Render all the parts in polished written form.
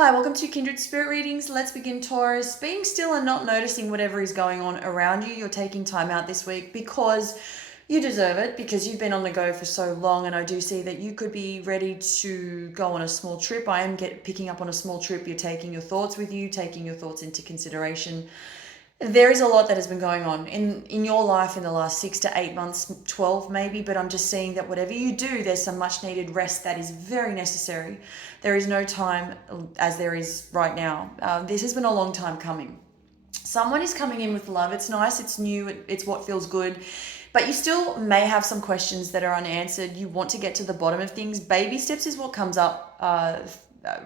Hi, welcome to Kindred Spirit Readings. Let's begin, Taurus. Being still and not noticing whatever is going on around you. You're taking time out this week because you deserve it, because you've been on the go for so long, and I do see that you could be ready to go on a small trip. I am picking up on a small trip. You're taking your thoughts with you, taking your thoughts into consideration. There is a lot that has been going on in your life in the last 6 to 8 months, 12 maybe, but I'm just seeing that whatever you do, there's some much needed rest that is very necessary. There is no time as there is right now. This has been a long time coming. Someone is coming in with love. It's nice, it's new, it's what feels good, but you still may have some questions that are unanswered. You want to get to the bottom of things. Baby steps is what comes up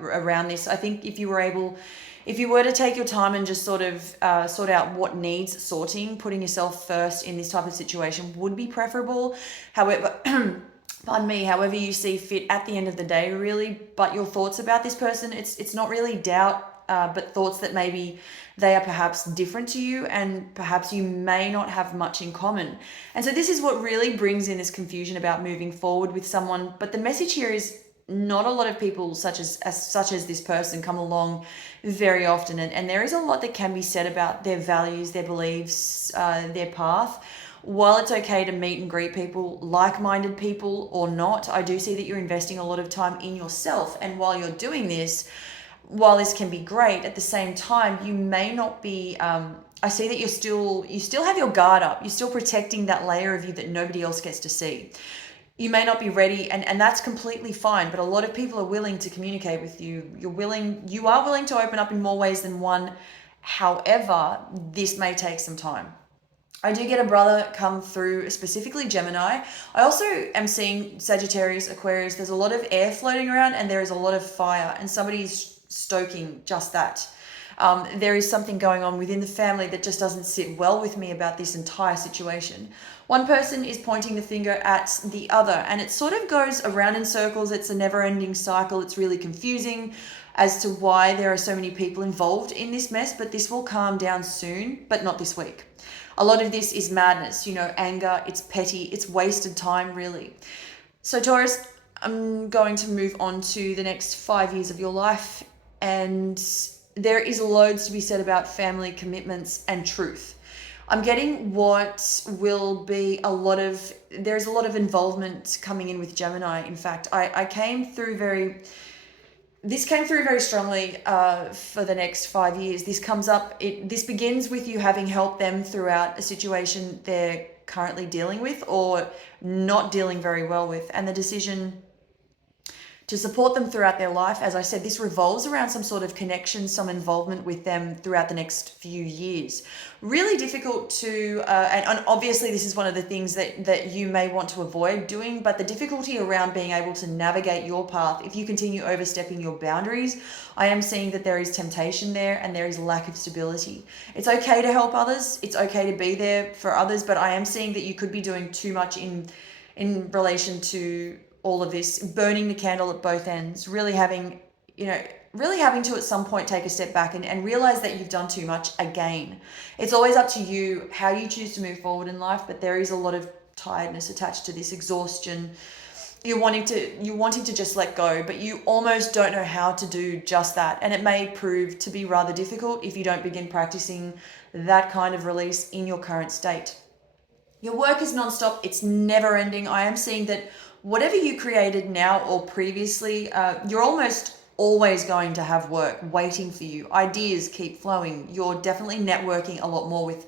around this. I think if you were to take your time and just sort of sort out what needs sorting, putting yourself first in this type of situation would be preferable. However, pardon me, however you see fit at the end of the day, really. But your thoughts about this person, it's not really doubt, but thoughts that maybe they are perhaps different to you, and perhaps you may not have much in common. And so this is what really brings in this confusion about moving forward with someone. But the message here is not a lot of people such as this person come along very often, and there is a lot that can be said about their values, their beliefs, their path. While it's okay to meet and greet people, like-minded people or not, I do see that you're investing a lot of time in yourself. And while you're doing this, while this can be great, at the same time, you may not be, I see that you still have your guard up. You're still protecting that layer of you that nobody else gets to see. You may not be ready, and that's completely fine, but a lot of people are willing to communicate with you. You are willing to open up in more ways than one. However, this may take some time. I do get a brother come through, specifically Gemini. I also am seeing Sagittarius, Aquarius. There's a lot of air floating around, and there is a lot of fire, and somebody's stoking just that. There is something going on within the family that just doesn't sit well with me about this entire situation. One person is pointing the finger at the other, and it sort of goes around in circles. It's a never-ending cycle. It's really confusing as to why there are so many people involved in this mess, but this will calm down soon, but not this week. A lot of this is madness, anger, it's petty, it's wasted time, really. So Taurus, I'm going to move on to the next 5 years of your life, and there is loads to be said about family commitments and truth. I'm getting what will be there's a lot of involvement coming in with Gemini. In fact, this came through very strongly for the next 5 years. This begins with you having helped them throughout a situation they're currently dealing with or not dealing very well with, and the decision to support them throughout their life. As I said, this revolves around some sort of connection, some involvement with them throughout the next few years. Really difficult to, and obviously this is one of the things that you may want to avoid doing, but the difficulty around being able to navigate your path, if you continue overstepping your boundaries, I am seeing that there is temptation there and there is lack of stability. It's okay to help others, it's okay to be there for others, but I am seeing that you could be doing too much in relation to all of this, burning the candle at both ends, really having to at some point take a step back and realize that you've done too much again. It's always up to you how you choose to move forward in life, but there is a lot of tiredness attached to this, exhaustion. You're wanting to just let go, but you almost don't know how to do just that. And it may prove to be rather difficult if you don't begin practicing that kind of release in your current state. Your work is nonstop. It's never ending. I am seeing that whatever you created now or previously, you're almost always going to have work waiting for you. Ideas keep flowing. You're definitely networking a lot more with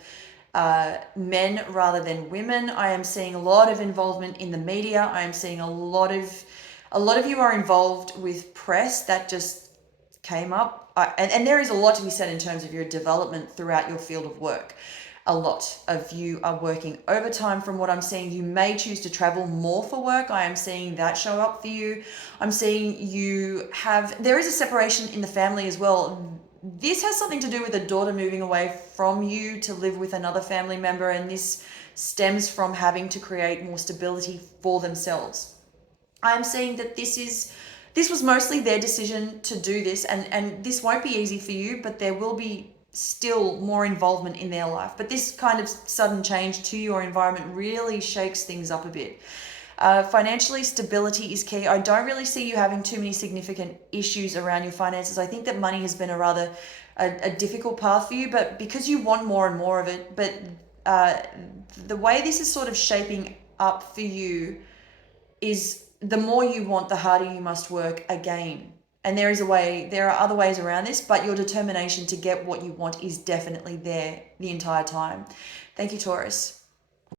men rather than women. I am seeing a lot of involvement in the media. I am seeing a lot of you are involved with press that just came up. And there is a lot to be said in terms of your development throughout your field of work. A lot of you are working overtime from what I'm seeing. You may choose to travel more for work. I am seeing that show up for you. I'm seeing there is a separation in the family as well. This has something to do with a daughter moving away from you to live with another family member, and this stems from having to create more stability for themselves. I'm seeing that this was mostly their decision to do this, and this won't be easy for you, but there will be still more involvement in their life. But this kind of sudden change to your environment really shakes things up a bit. Financially, stability is key. I don't really see you having too many significant issues around your finances. I think that money has been a difficult path for you, but because you want more and more of it. But uh, the way this is sort of shaping up for you is the more you want, the harder you must work again. And there are other ways around this, but your determination to get what you want is definitely there the entire time. Thank you, Taurus.